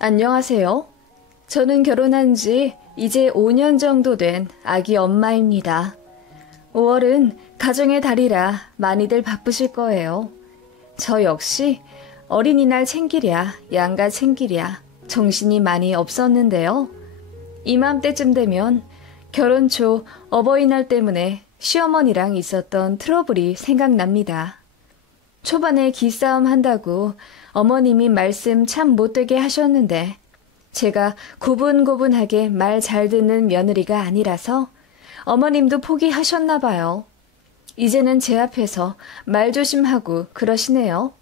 안녕하세요. 저는 결혼한 지 이제 5년 정도 된 아기 엄마입니다. 5월은 가정의 달이라 많이들 바쁘실 거예요. 저 역시 어린이날 챙기랴, 양가 챙기랴 정신이 많이 없었는데요. 이맘때쯤 되면 결혼 초 어버이날 때문에 시어머니랑 있었던 트러블이 생각납니다. 초반에 기싸움 한다고 어머님이 말씀 참 못되게 하셨는데 제가 고분고분하게 말 잘 듣는 며느리가 아니라서 어머님도 포기하셨나 봐요. 이제는 제 앞에서 말 조심하고 그러시네요.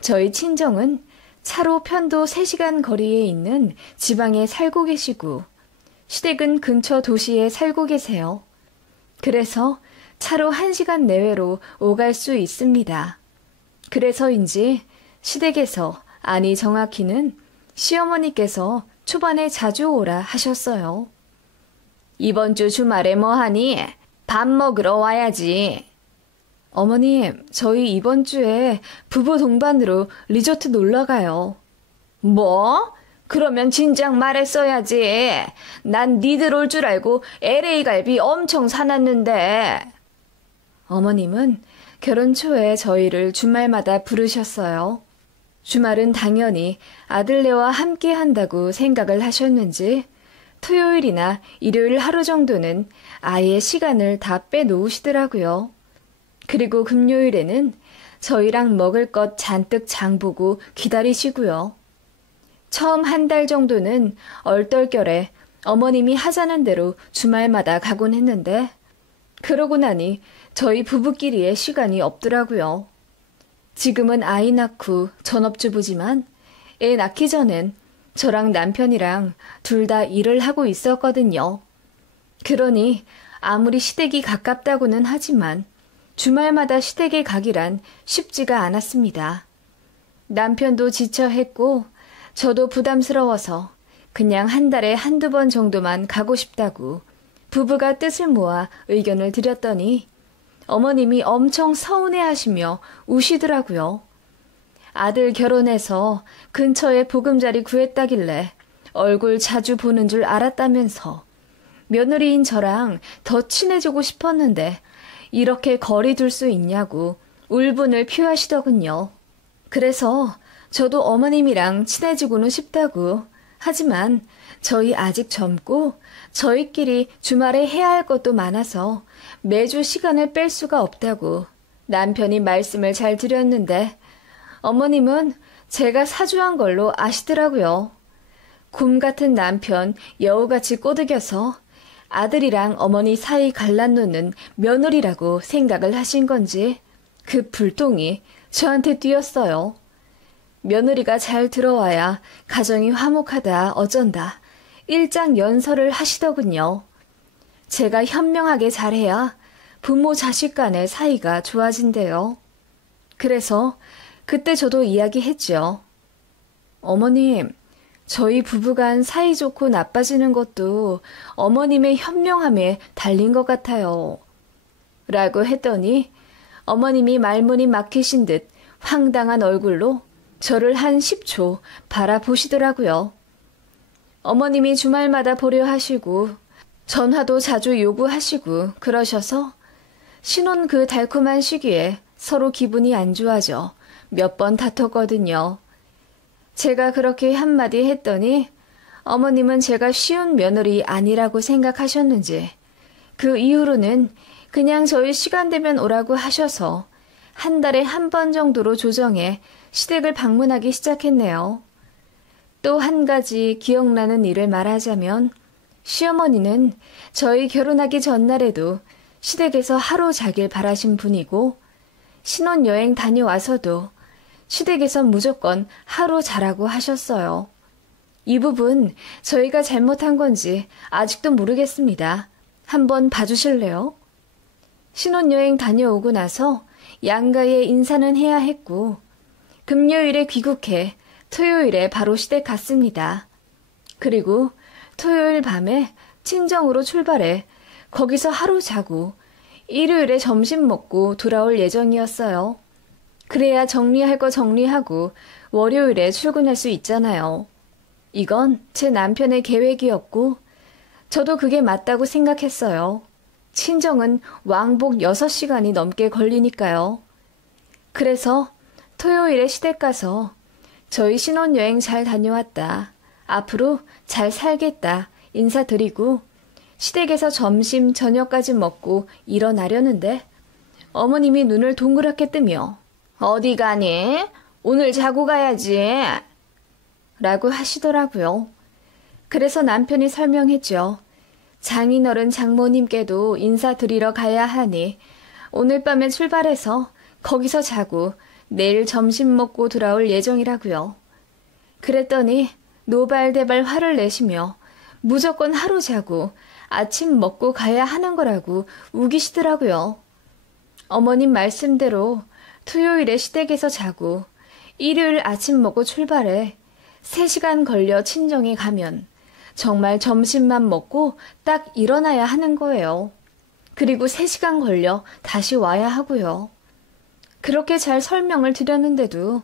저희 친정은 차로 편도 3시간 거리에 있는 지방에 살고 계시고 시댁은 근처 도시에 살고 계세요. 그래서 차로 1시간 내외로 오갈 수 있습니다. 그래서인지 시댁에서, 아니 정확히는 시어머니께서 초반에 자주 오라 하셨어요. 이번 주 주말에 뭐하니? 밥 먹으러 와야지. 어머님, 저희 이번 주에 부부 동반으로 리조트 놀러 가요. 뭐? 그러면 진작 말했어야지. 난 니들 올 줄 알고 LA 갈비 엄청 사놨는데. 어머님은 결혼 초에 저희를 주말마다 부르셨어요. 주말은 당연히 아들네와 함께 한다고 생각을 하셨는지 토요일이나 일요일 하루 정도는 아예 시간을 다 빼놓으시더라고요. 그리고 금요일에는 저희랑 먹을 것 잔뜩 장보고 기다리시고요. 처음 1달 정도는 얼떨결에 어머님이 하자는 대로 주말마다 가곤 했는데 그러고 나니 저희 부부끼리의 시간이 없더라고요. 지금은 아이 낳고 전업주부지만 애 낳기 전엔 저랑 남편이랑 둘 다 일을 하고 있었거든요. 그러니 아무리 시댁이 가깝다고는 하지만 주말마다 시댁에 가기란 쉽지가 않았습니다. 남편도 지쳐했고 저도 부담스러워서 그냥 1달에 1~2번 정도만 가고 싶다고 부부가 뜻을 모아 의견을 드렸더니 어머님이 엄청 서운해하시며 우시더라고요. 아들 결혼해서 근처에 보금자리 구했다길래 얼굴 자주 보는 줄 알았다면서 며느리인 저랑 더 친해지고 싶었는데 이렇게 거리 둘 수 있냐고 울분을 표하시더군요. 그래서 저도 어머님이랑 친해지고는 싶다고 하지만 저희 아직 젊고 저희끼리 주말에 해야 할 것도 많아서 매주 시간을 뺄 수가 없다고 남편이 말씀을 잘 드렸는데 어머님은 제가 사주한 걸로 아시더라고요. 곰 같은 남편 여우같이 꼬드겨서 아들이랑 어머니 사이 갈라놓는 며느리라고 생각을 하신 건지 그 불똥이 저한테 뛰었어요. 며느리가 잘 들어와야 가정이 화목하다 어쩐다 일장연설을 하시더군요. 제가 현명하게 잘해야 부모 자식 간의 사이가 좋아진대요. 그래서 그때 저도 이야기했죠. 어머님, 저희 부부간 사이좋고 나빠지는 것도 어머님의 현명함에 달린 것 같아요. 라고 했더니 어머님이 말문이 막히신 듯 황당한 얼굴로 저를 한 10초 바라보시더라고요. 어머님이 주말마다 보려 하시고 전화도 자주 요구하시고 그러셔서 신혼 그 달콤한 시기에 서로 기분이 안 좋아져 몇 번 다퉜거든요. 제가 그렇게 한마디 했더니 어머님은 제가 쉬운 며느리 아니라고 생각하셨는지 그 이후로는 그냥 저희 시간 되면 오라고 하셔서 1달에 1번 정도로 조정해 시댁을 방문하기 시작했네요. 또 한 가지 기억나는 일을 말하자면 시어머니는 저희 결혼하기 전날에도 시댁에서 하루 자길 바라신 분이고 신혼여행 다녀와서도 시댁에서 무조건 하루 자라고 하셨어요. 이 부분 저희가 잘못한 건지 아직도 모르겠습니다. 한번 봐주실래요? 신혼여행 다녀오고 나서 양가에 인사는 해야 했고 금요일에 귀국해 토요일에 바로 시댁 갔습니다. 그리고 토요일 밤에 친정으로 출발해 거기서 하루 자고 일요일에 점심 먹고 돌아올 예정이었어요. 그래야 정리할 거 정리하고 월요일에 출근할 수 있잖아요. 이건 제 남편의 계획이었고 저도 그게 맞다고 생각했어요. 친정은 왕복 6시간이 넘게 걸리니까요. 그래서 토요일에 시댁 가서 저희 신혼여행 잘 다녀왔다. 앞으로 잘 살겠다. 인사드리고 시댁에서 점심, 저녁까지 먹고 일어나려는데 어머님이 눈을 동그랗게 뜨며 어디 가니? 오늘 자고 가야지. 라고 하시더라고요. 그래서 남편이 설명했죠. 장인어른 장모님께도 인사드리러 가야 하니 오늘 밤에 출발해서 거기서 자고 내일 점심 먹고 돌아올 예정이라고요. 그랬더니 노발대발 화를 내시며 무조건 하루 자고 아침 먹고 가야 하는 거라고 우기시더라고요. 어머님 말씀대로 토요일에 시댁에서 자고 일요일 아침 먹고 출발해 3시간 걸려 친정에 가면 정말 점심만 먹고 딱 일어나야 하는 거예요. 그리고 3시간 걸려 다시 와야 하고요. 그렇게 잘 설명을 드렸는데도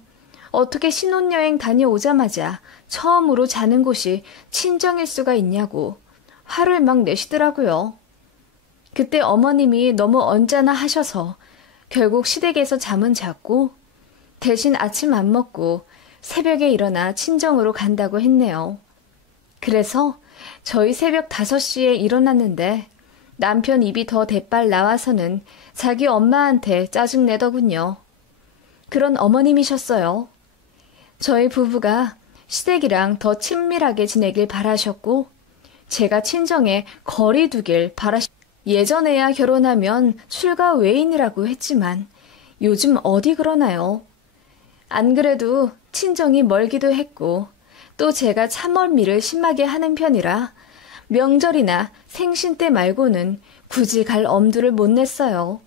어떻게 신혼여행 다녀오자마자 처음으로 자는 곳이 친정일 수가 있냐고 화를 막 내시더라고요. 그때 어머님이 너무 언짢아 하셔서 결국 시댁에서 잠은 잤고 대신 아침 안 먹고 새벽에 일어나 친정으로 간다고 했네요. 그래서 저희 새벽 5시에 일어났는데 남편 입이 더 대빨 나와서는 자기 엄마한테 짜증내더군요. 그런 어머님이셨어요. 저희 부부가 시댁이랑 더 친밀하게 지내길 바라셨고 제가 친정에 거리 두길 예전에야 결혼하면 출가 외인이라고 했지만 요즘 어디 그러나요? 안 그래도 친정이 멀기도 했고 또 제가 참멀미를 심하게 하는 편이라 명절이나 생신 때 말고는 굳이 갈 엄두를 못 냈어요.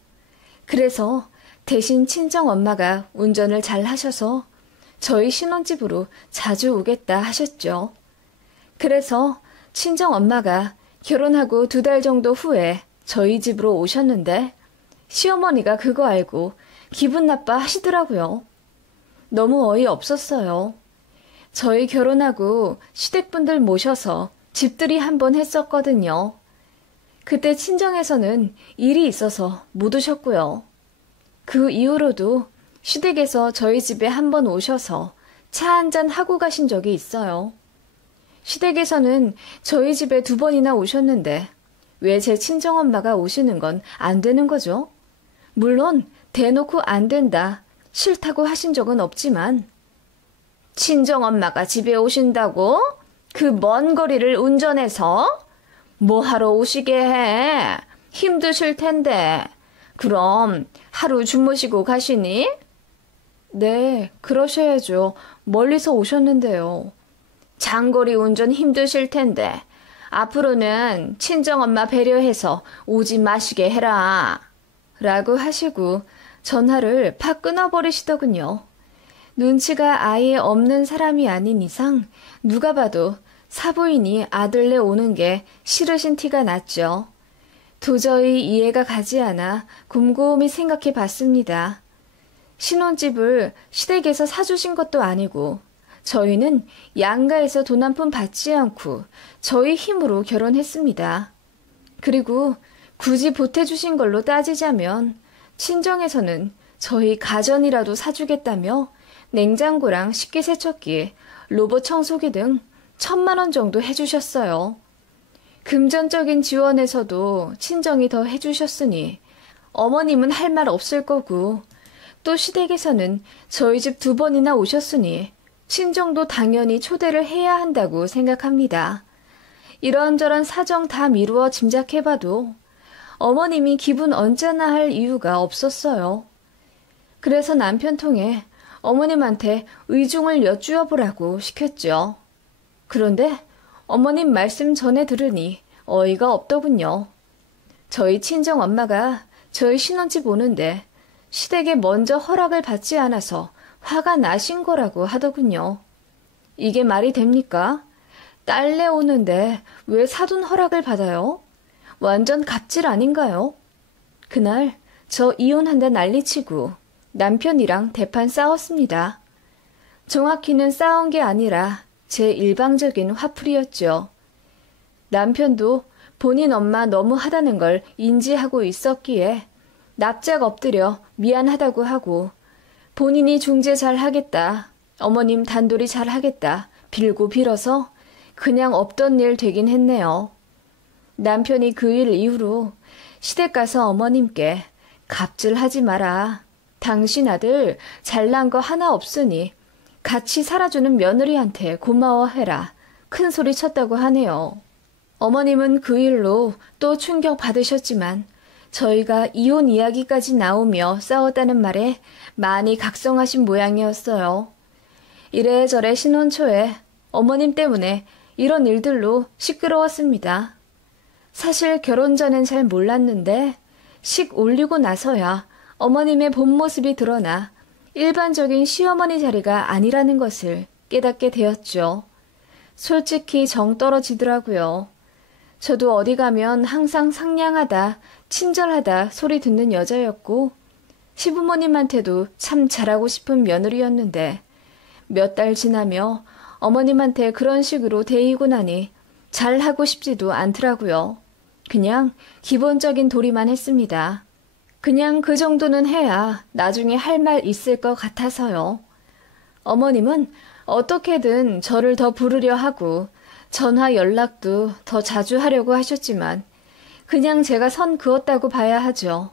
그래서 대신 친정 엄마가 운전을 잘 하셔서 저희 신혼집으로 자주 오겠다 하셨죠. 그래서 친정 엄마가 결혼하고 2달 정도 후에 저희 집으로 오셨는데 시어머니가 그거 알고 기분 나빠 하시더라고요. 너무 어이없었어요. 저희 결혼하고 시댁분들 모셔서 집들이 한번 했었거든요. 그때 친정에서는 일이 있어서 못 오셨고요. 그 이후로도 시댁에서 저희 집에 한번 오셔서 차 한잔 하고 가신 적이 있어요. 시댁에서는 저희 집에 2번이나 오셨는데 왜 제 친정엄마가 오시는 건 안 되는 거죠? 물론 대놓고 안 된다, 싫다고 하신 적은 없지만 친정엄마가 집에 오신다고? 그 먼 거리를 운전해서? 뭐하러 오시게 해? 힘드실 텐데. 그럼 하루 주무시고 가시니? 네, 그러셔야죠. 멀리서 오셨는데요. 장거리 운전 힘드실 텐데 앞으로는 친정엄마 배려해서 오지 마시게 해라. 라고 하시고 전화를 팍 끊어버리시더군요. 눈치가 아예 없는 사람이 아닌 이상 누가 봐도 사부인이 아들네 오는 게 싫으신 티가 났죠. 도저히 이해가 가지 않아 곰곰이 생각해 봤습니다. 신혼집을 시댁에서 사주신 것도 아니고 저희는 양가에서 돈 한 푼 받지 않고 저희 힘으로 결혼했습니다. 그리고 굳이 보태주신 걸로 따지자면 친정에서는 저희 가전이라도 사주겠다며 냉장고랑 식기세척기, 로봇 청소기 등 1,000만 원 정도 해주셨어요. 금전적인 지원에서도 친정이 더 해주셨으니 어머님은 할 말 없을 거고 또 시댁에서는 저희 집 2번이나 오셨으니 친정도 당연히 초대를 해야 한다고 생각합니다. 이런저런 사정 다 미루어 짐작해봐도 어머님이 기분 언짢아 할 이유가 없었어요. 그래서 남편 통해 어머님한테 의중을 여쭈어보라고 시켰죠. 그런데 어머님 말씀 전에 들으니 어이가 없더군요. 저희 친정 엄마가 저희 신혼집 오는데 시댁에 먼저 허락을 받지 않아서 화가 나신 거라고 하더군요. 이게 말이 됩니까? 딸내 오는데 왜 사돈 허락을 받아요? 완전 갑질 아닌가요? 그날 저 이혼한다 난리치고 남편이랑 대판 싸웠습니다. 정확히는 싸운 게 아니라 제 일방적인 화풀이였죠. 남편도 본인 엄마 너무하다는 걸 인지하고 있었기에 납작 엎드려 미안하다고 하고 본인이 중재 잘 하겠다, 어머님 단돌이 잘 하겠다 빌고 빌어서 그냥 없던 일 되긴 했네요. 남편이 그 일 이후로 시댁 가서 어머님께 갑질하지 마라. 당신 아들 잘난 거 하나 없으니 같이 살아주는 며느리한테 고마워해라. 큰 소리 쳤다고 하네요. 어머님은 그 일로 또 충격 받으셨지만 저희가 이혼 이야기까지 나오며 싸웠다는 말에 많이 각성하신 모양이었어요. 이래저래 신혼 초에 어머님 때문에 이런 일들로 시끄러웠습니다. 사실 결혼 전엔 잘 몰랐는데 식 올리고 나서야 어머님의 본 모습이 드러나 일반적인 시어머니 자리가 아니라는 것을 깨닫게 되었죠. 솔직히 정 떨어지더라고요. 저도 어디 가면 항상 상냥하다, 친절하다 소리 듣는 여자였고 시부모님한테도 참 잘하고 싶은 며느리였는데 몇 달 지나며 어머님한테 그런 식으로 대이고 나니 잘하고 싶지도 않더라고요. 그냥 기본적인 도리만 했습니다. 그냥 그 정도는 해야 나중에 할 말 있을 것 같아서요. 어머님은 어떻게든 저를 더 부르려 하고 전화 연락도 더 자주 하려고 하셨지만 그냥 제가 선 그었다고 봐야 하죠.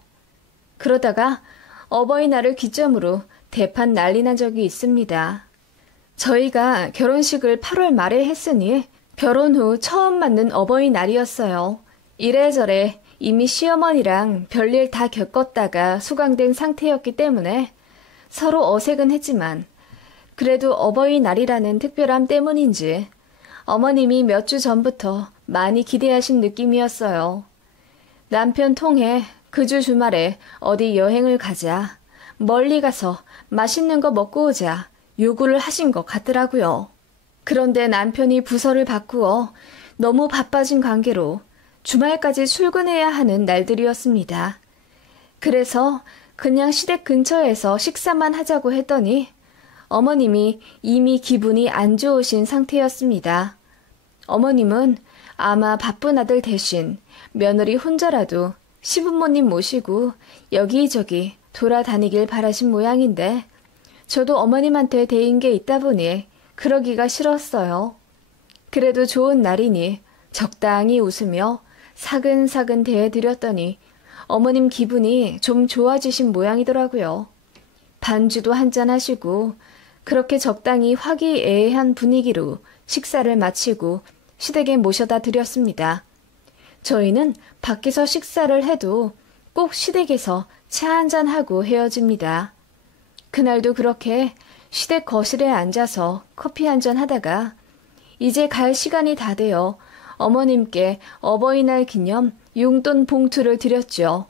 그러다가 어버이날을 기점으로 대판 난리 난 적이 있습니다. 저희가 결혼식을 8월 말에 했으니 결혼 후 처음 맞는 어버이날이었어요. 이래저래 이미 시어머니랑 별일 다 겪었다가 수강된 상태였기 때문에 서로 어색은 했지만 그래도 어버이날이라는 특별함 때문인지 어머님이 몇 주 전부터 많이 기대하신 느낌이었어요. 남편 통해 그 주 주말에 어디 여행을 가자, 멀리 가서 맛있는 거 먹고 오자 요구를 하신 것 같더라고요. 그런데 남편이 부서를 바꾸어 너무 바빠진 관계로 주말까지 출근해야 하는 날들이었습니다. 그래서 그냥 시댁 근처에서 식사만 하자고 했더니 어머님이 이미 기분이 안 좋으신 상태였습니다. 어머님은 아마 바쁜 아들 대신 며느리 혼자라도 시부모님 모시고 여기저기 돌아다니길 바라신 모양인데 저도 어머님한테 대인 게 있다 보니 그러기가 싫었어요. 그래도 좋은 날이니 적당히 웃으며 사근사근 대해드렸더니 어머님 기분이 좀 좋아지신 모양이더라고요. 반주도 한잔 하시고 그렇게 적당히 화기애애한 분위기로 식사를 마치고 시댁에 모셔다 드렸습니다. 저희는 밖에서 식사를 해도 꼭 시댁에서 차 한잔 하고 헤어집니다. 그날도 그렇게 시댁 거실에 앉아서 커피 한잔 하다가 이제 갈 시간이 다 되어 어머님께 어버이날 기념 용돈 봉투를 드렸죠.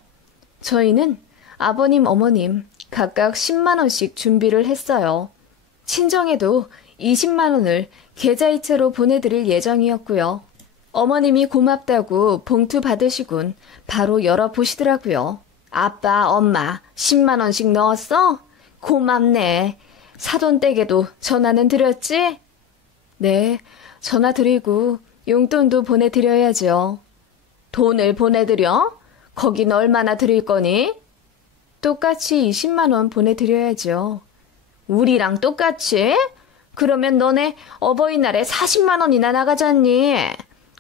저희는 아버님, 어머님 각각 10만 원씩 준비를 했어요. 친정에도 20만 원을 계좌이체로 보내드릴 예정이었고요. 어머님이 고맙다고 봉투 받으시곤 바로 열어보시더라고요. 아빠, 엄마 10만 원씩 넣었어? 고맙네. 사돈댁에도 전화는 드렸지? 네, 전화 드리고 용돈도 보내드려야죠. 돈을 보내드려? 거긴 얼마나 드릴 거니? 똑같이 20만 원 보내드려야죠. 우리랑 똑같이? 그러면 너네 어버이날에 40만 원이나 나가잖니.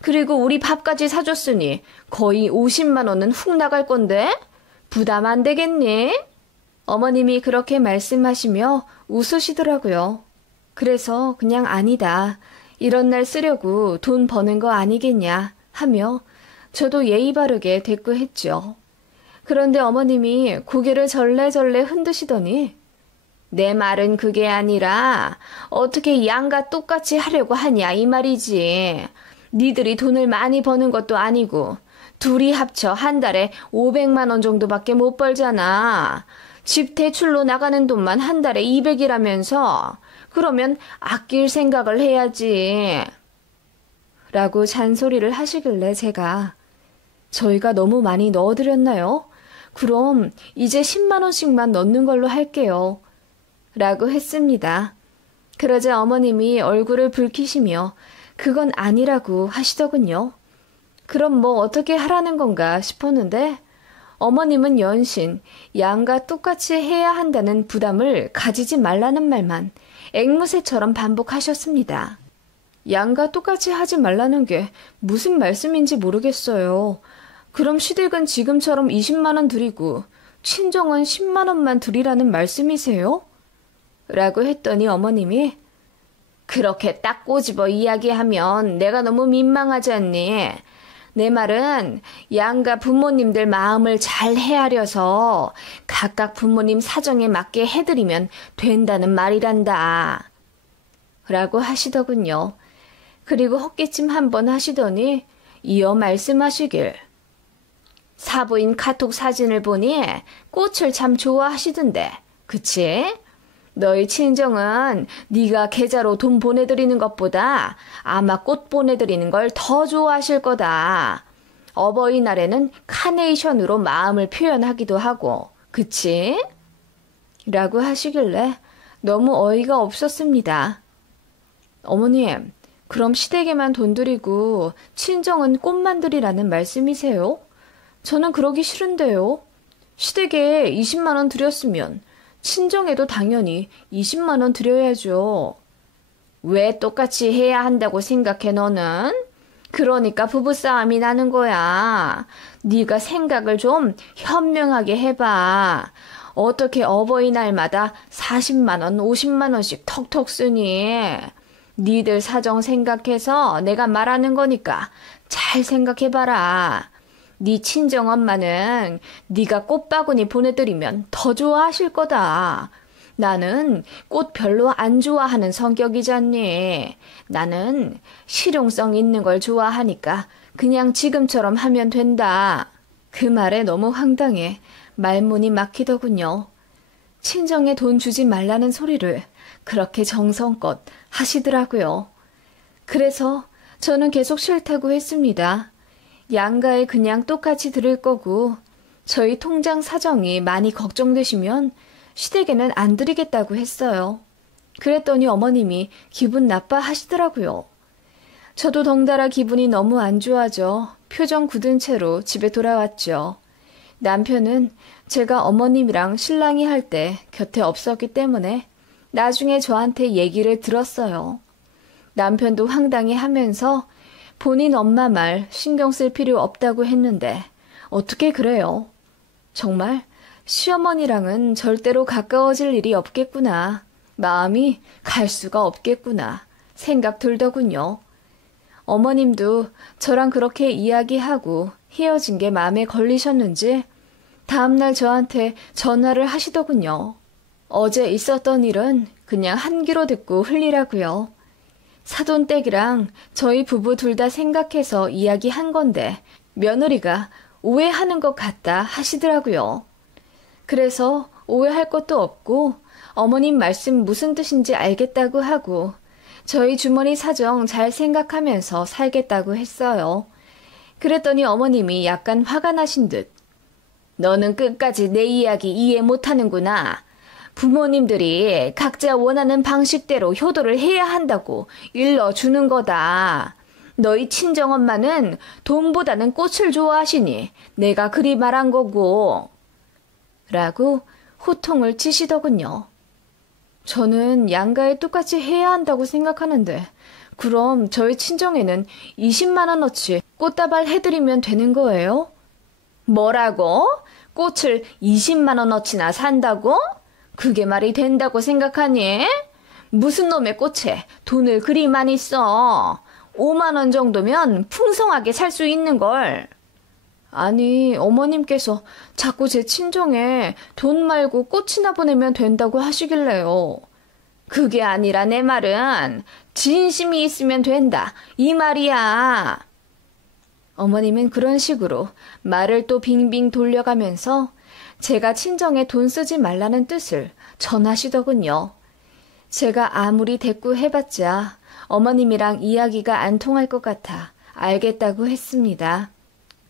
그리고 우리 밥까지 사줬으니 거의 50만 원은 훅 나갈 건데? 부담 안 되겠니? 어머님이 그렇게 말씀하시며 웃으시더라고요. 그래서 그냥 아니다. 이런 날 쓰려고 돈 버는 거 아니겠냐 하며 저도 예의 바르게 대꾸했죠. 그런데 어머님이 고개를 절레절레 흔드시더니 내 말은 그게 아니라 어떻게 양과 똑같이 하려고 하냐 이 말이지. 니들이 돈을 많이 버는 것도 아니고 둘이 합쳐 한 달에 500만 원 정도밖에 못 벌잖아. 집 대출로 나가는 돈만 한 달에 200이라면서 그러면 아낄 생각을 해야지. 라고 잔소리를 하시길래 제가 저희가 너무 많이 넣어드렸나요? 그럼 이제 10만 원씩만 넣는 걸로 할게요. 라고 했습니다. 그러자 어머님이 얼굴을 붉히시며 그건 아니라고 하시더군요. 그럼 뭐 어떻게 하라는 건가 싶었는데 어머님은 연신 양과 똑같이 해야 한다는 부담을 가지지 말라는 말만 앵무새처럼 반복하셨습니다. 양과 똑같이 하지 말라는 게 무슨 말씀인지 모르겠어요. 그럼 시댁은 지금처럼 20만 원 드리고 친정은 10만 원만 드리라는 말씀이세요? 라고 했더니 어머님이 그렇게 딱 꼬집어 이야기하면 내가 너무 민망하지 않니? 내 말은 양가 부모님들 마음을 잘 헤아려서 각각 부모님 사정에 맞게 해드리면 된다는 말이란다. 라고 하시더군요. 그리고 헛기침 한번 하시더니 이어 말씀하시길. 사부인 카톡 사진을 보니 꽃을 참 좋아하시던데. 그치? 너희 친정은 네가 계좌로 돈 보내드리는 것보다 아마 꽃 보내드리는 걸 더 좋아하실 거다. 어버이날에는 카네이션으로 마음을 표현하기도 하고. 그치? 라고 하시길래 너무 어이가 없었습니다. 어머님, 그럼 시댁에만 돈 드리고 친정은 꽃만 드리라는 말씀이세요? 저는 그러기 싫은데요. 시댁에 20만 원 드렸으면 친정에도 당연히 20만 원 드려야죠. 왜 똑같이 해야 한다고 생각해 너는? 그러니까 부부싸움이 나는 거야. 네가 생각을 좀 현명하게 해봐. 어떻게 어버이날마다 40만 원, 50만 원씩 턱턱 쓰니? 니들 사정 생각해서 내가 말하는 거니까 잘 생각해봐라. 네 친정엄마는 네가 꽃바구니 보내드리면 더 좋아하실 거다. 나는 꽃 별로 안 좋아하는 성격이잖니. 나는 실용성 있는 걸 좋아하니까 그냥 지금처럼 하면 된다. 그 말에 너무 황당해 말문이 막히더군요. 친정에 돈 주지 말라는 소리를 그렇게 정성껏 하시더라고요. 그래서 저는 계속 싫다고 했습니다. 양가에 그냥 똑같이 드릴 거고 저희 통장 사정이 많이 걱정되시면 시댁에는 안 드리겠다고 했어요. 그랬더니 어머님이 기분 나빠하시더라고요. 저도 덩달아 기분이 너무 안 좋아져 표정 굳은 채로 집에 돌아왔죠. 남편은 제가 어머님이랑 신랑이 할 때 곁에 없었기 때문에 나중에 저한테 얘기를 들었어요. 남편도 황당해 하면서 본인 엄마 말 신경 쓸 필요 없다고 했는데 어떻게 그래요? 정말 시어머니랑은 절대로 가까워질 일이 없겠구나. 마음이 갈 수가 없겠구나. 생각 들더군요. 어머님도 저랑 그렇게 이야기하고 헤어진 게 마음에 걸리셨는지 다음날 저한테 전화를 하시더군요. 어제 있었던 일은 그냥 한 귀로 듣고 흘리라고요. 사돈댁이랑 저희 부부 둘 다 생각해서 이야기한 건데 며느리가 오해하는 것 같다 하시더라고요. 그래서 오해할 것도 없고 어머님 말씀 무슨 뜻인지 알겠다고 하고 저희 주머니 사정 잘 생각하면서 살겠다고 했어요. 그랬더니 어머님이 약간 화가 나신 듯 너는 끝까지 내 이야기 이해 못하는구나. 부모님들이 각자 원하는 방식대로 효도를 해야 한다고 일러주는 거다. 너희 친정엄마는 돈보다는 꽃을 좋아하시니 내가 그리 말한 거고. 라고 호통을 치시더군요. 저는 양가에 똑같이 해야 한다고 생각하는데 그럼 저희 친정에는 20만 원어치 꽃다발 해드리면 되는 거예요? 뭐라고? 꽃을 20만 원어치나 산다고? 그게 말이 된다고 생각하니? 무슨 놈의 꽃에 돈을 그리 많이 써? 5만 원 정도면 풍성하게 살 수 있는 걸. 아니, 어머님께서 자꾸 제 친정에 돈 말고 꽃이나 보내면 된다고 하시길래요. 그게 아니라 내 말은 진심이 있으면 된다. 이 말이야. 어머님은 그런 식으로 말을 또 빙빙 돌려가면서 제가 친정에 돈 쓰지 말라는 뜻을 전하시더군요. 제가 아무리 대꾸해봤자 어머님이랑 이야기가 안 통할 것 같아 알겠다고 했습니다.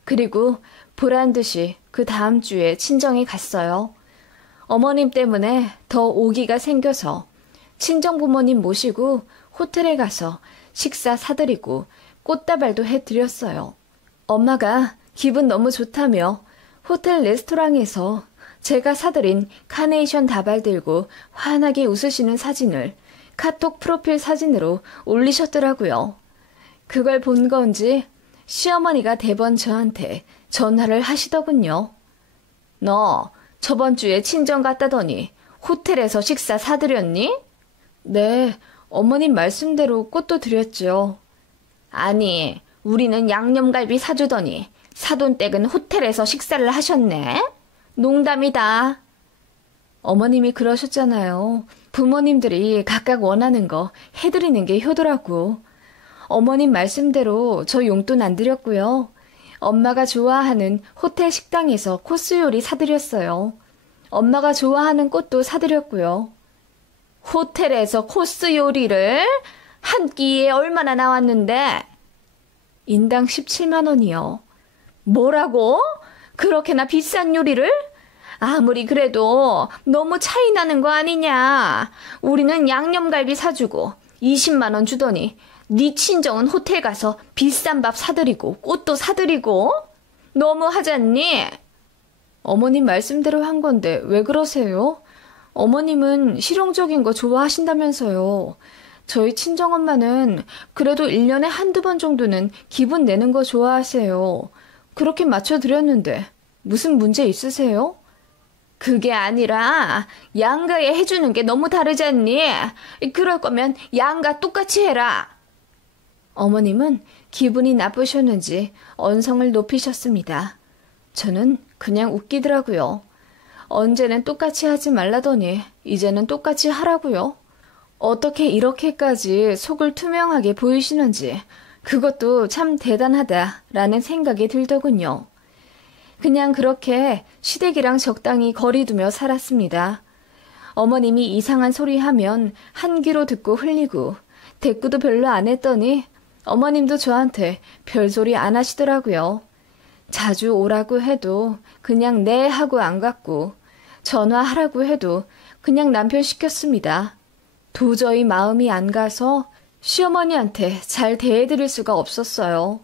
그리고 보란 듯이 그 다음 주에 친정에 갔어요. 어머님 때문에 더 오기가 생겨서 친정 부모님 모시고 호텔에 가서 식사 사드리고 꽃다발도 해드렸어요. 엄마가 기분 너무 좋다며 호텔 레스토랑에서 제가 사드린 카네이션 다발 들고 환하게 웃으시는 사진을 카톡 프로필 사진으로 올리셨더라고요. 그걸 본 건지 시어머니가 대번 저한테 전화를 하시더군요. 너 저번 주에 친정 갔다더니 호텔에서 식사 사드렸니? 네, 어머님 말씀대로 꽃도 드렸죠. 아니, 우리는 양념갈비 사주더니 사돈댁은 호텔에서 식사를 하셨네? 농담이다. 어머님이 그러셨잖아요. 부모님들이 각각 원하는 거 해드리는 게 효도라고. 어머님 말씀대로 저 용돈 안 드렸고요. 엄마가 좋아하는 호텔 식당에서 코스 요리 사드렸어요. 엄마가 좋아하는 꽃도 사드렸고요. 호텔에서 코스 요리를? 한 끼에 얼마나 나왔는데? 인당 17만 원이요. 뭐라고? 그렇게나 비싼 요리를? 아무리 그래도 너무 차이 나는 거 아니냐. 우리는 양념갈비 사주고 20만 원 주더니 네 친정은 호텔 가서 비싼 밥 사드리고 꽃도 사드리고 너무 하잖니? 어머님 말씀대로 한 건데 왜 그러세요? 어머님은 실용적인 거 좋아하신다면서요. 저희 친정엄마는 그래도 1년에 한두 번 정도는 기분 내는 거 좋아하세요. 그렇게 맞춰드렸는데 무슨 문제 있으세요? 그게 아니라 양가에 해주는 게 너무 다르잖니? 그럴 거면 양가 똑같이 해라. 어머님은 기분이 나쁘셨는지 언성을 높이셨습니다. 저는 그냥 웃기더라고요. 언제는 똑같이 하지 말라더니 이제는 똑같이 하라고요. 어떻게 이렇게까지 속을 투명하게 보이시는지 그것도 참 대단하다라는 생각이 들더군요. 그냥 그렇게 시댁이랑 적당히 거리 두며 살았습니다. 어머님이 이상한 소리 하면 한 귀로 듣고 흘리고 대꾸도 별로 안 했더니 어머님도 저한테 별소리 안 하시더라고요. 자주 오라고 해도 그냥 네 하고 안 갔고 전화하라고 해도 그냥 남편 시켰습니다. 도저히 마음이 안 가서 시어머니한테 잘 대해드릴 수가 없었어요.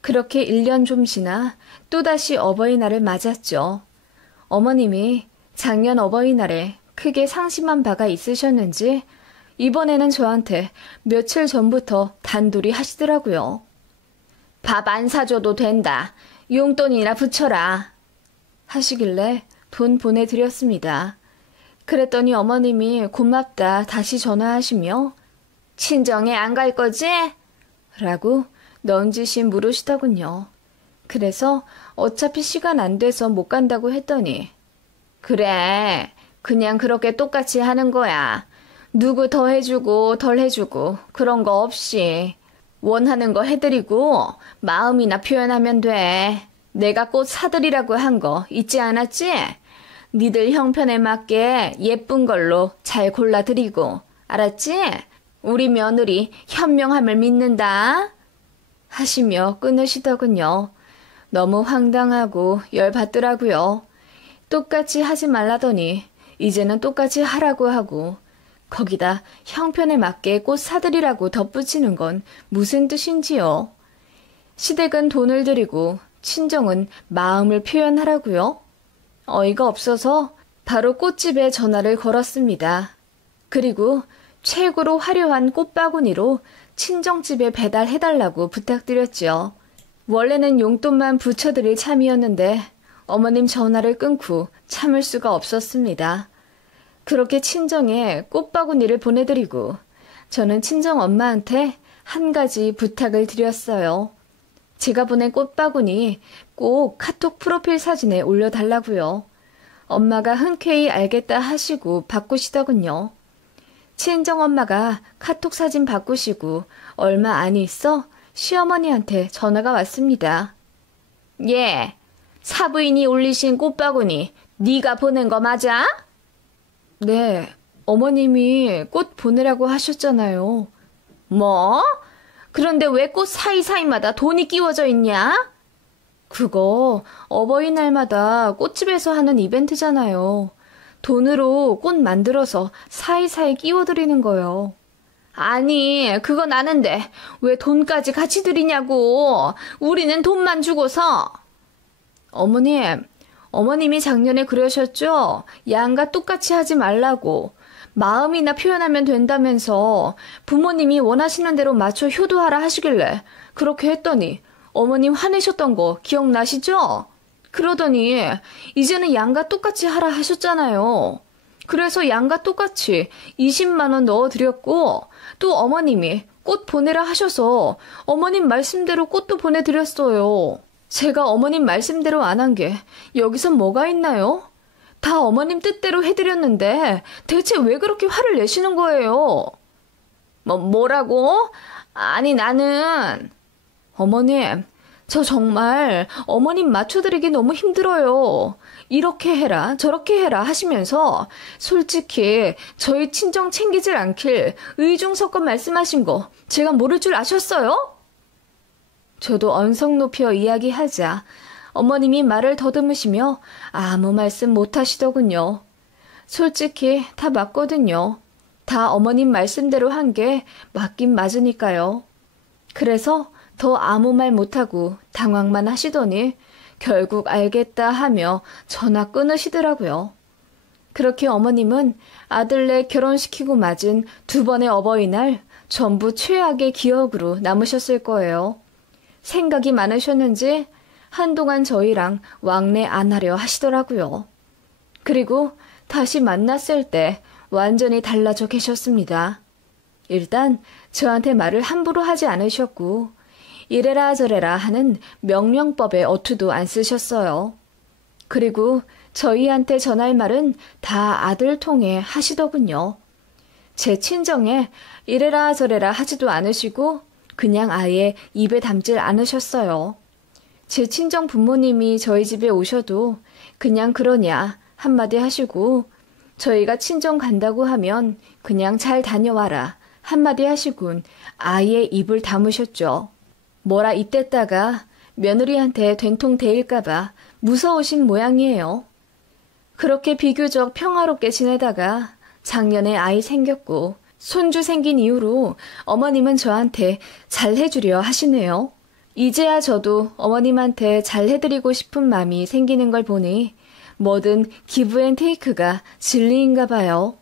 그렇게 1년 좀 지나 또다시 어버이날을 맞았죠. 어머님이 작년 어버이날에 크게 상심한 바가 있으셨는지 이번에는 저한테 며칠 전부터 단둘이 하시더라고요. 밥 안 사줘도 된다. 용돈이나 붙여라. 하시길래 돈 보내드렸습니다. 그랬더니 어머님이 고맙다 다시 전화하시며 친정에 안 갈 거지? 라고 넌지시 물으시더군요. 그래서 어차피 시간 안 돼서 못 간다고 했더니 그래, 그냥 그렇게 똑같이 하는 거야. 누구 더 해주고 덜 해주고 그런 거 없이 원하는 거 해드리고 마음이나 표현하면 돼. 내가 꽃 사드리라고 한 거 잊지 않았지? 니들 형편에 맞게 예쁜 걸로 잘 골라드리고 알았지? 우리 며느리 현명함을 믿는다. 하시며 끊으시더군요. 너무 황당하고 열받더라고요. 똑같이 하지 말라더니 이제는 똑같이 하라고 하고 거기다 형편에 맞게 꽃 사드리라고 덧붙이는 건 무슨 뜻인지요? 시댁은 돈을 드리고 친정은 마음을 표현하라고요? 어이가 없어서 바로 꽃집에 전화를 걸었습니다. 그리고 최고로 화려한 꽃바구니로 친정집에 배달해달라고 부탁드렸죠. 원래는 용돈만 붙여드릴 참이었는데 어머님 전화를 끊고 참을 수가 없었습니다. 그렇게 친정에 꽃바구니를 보내드리고 저는 친정 엄마한테 한 가지 부탁을 드렸어요. 제가 보낸 꽃바구니 꼭 카톡 프로필 사진에 올려달라고요. 엄마가 흔쾌히 알겠다 하시고 바꾸시더군요. 친정엄마가 카톡 사진 바꾸시고 얼마 안 있어 시어머니한테 전화가 왔습니다. 예, 사부인이 올리신 꽃바구니 네가 보낸 거 맞아? 네, 어머님이 꽃 보내라고 하셨잖아요. 뭐? 그런데 왜 꽃 사이사이마다 돈이 끼워져 있냐? 그거 어버이날마다 꽃집에서 하는 이벤트잖아요. 돈으로 꽃 만들어서 사이사이 끼워드리는 거요. 아니, 그건 아는데 왜 돈까지 같이 드리냐고. 우리는 돈만 주고서. 어머님이 작년에 그러셨죠? 양과 똑같이 하지 말라고. 마음이나 표현하면 된다면서 부모님이 원하시는 대로 맞춰 효도하라 하시길래 그렇게 했더니 어머님 화내셨던 거 기억나시죠? 그러더니 이제는 양과 똑같이 하라 하셨잖아요. 그래서 양과 똑같이 20만 원 넣어드렸고 또 어머님이 꽃 보내라 하셔서 어머님 말씀대로 꽃도 보내드렸어요. 제가 어머님 말씀대로 안 한 게 여기선 뭐가 있나요? 다 어머님 뜻대로 해드렸는데 대체 왜 그렇게 화를 내시는 거예요? 뭐라고? 아니 나는... 어머님, 저 정말 어머님 맞춰드리기 너무 힘들어요. 이렇게 해라 저렇게 해라 하시면서 솔직히 저희 친정 챙기질 않길 의중섭건 말씀하신 거 제가 모를 줄 아셨어요? 저도 언성 높여 이야기하자 어머님이 말을 더듬으시며 아무 말씀 못 하시더군요. 솔직히 다 맞거든요. 다 어머님 말씀대로 한 게 맞긴 맞으니까요. 그래서 더 아무 말 못하고 당황만 하시더니 결국 알겠다 하며 전화 끊으시더라고요. 그렇게 어머님은 아들네 결혼시키고 맞은 2번의 어버이날 전부 최악의 기억으로 남으셨을 거예요. 생각이 많으셨는지 한동안 저희랑 왕래 안 하려 하시더라고요. 그리고 다시 만났을 때 완전히 달라져 계셨습니다. 일단 저한테 말을 함부로 하지 않으셨고 이래라 저래라 하는 명령법에 어투도 안 쓰셨어요. 그리고 저희한테 전할 말은 다 아들 통해 하시더군요. 제 친정에 이래라 저래라 하지도 않으시고 그냥 아예 입에 담질 않으셨어요. 제 친정 부모님이 저희 집에 오셔도 그냥 그러냐 한마디 하시고 저희가 친정 간다고 하면 그냥 잘 다녀와라 한마디 하시군 아예 입을 다무셨죠. 뭐라 입댔다가 며느리한테 된통 대일까봐 무서우신 모양이에요. 그렇게 비교적 평화롭게 지내다가 작년에 아이 생겼고 손주 생긴 이후로 어머님은 저한테 잘해주려 하시네요. 이제야 저도 어머님한테 잘해드리고 싶은 마음이 생기는 걸 보니 뭐든 기브앤테이크가 진리인가 봐요.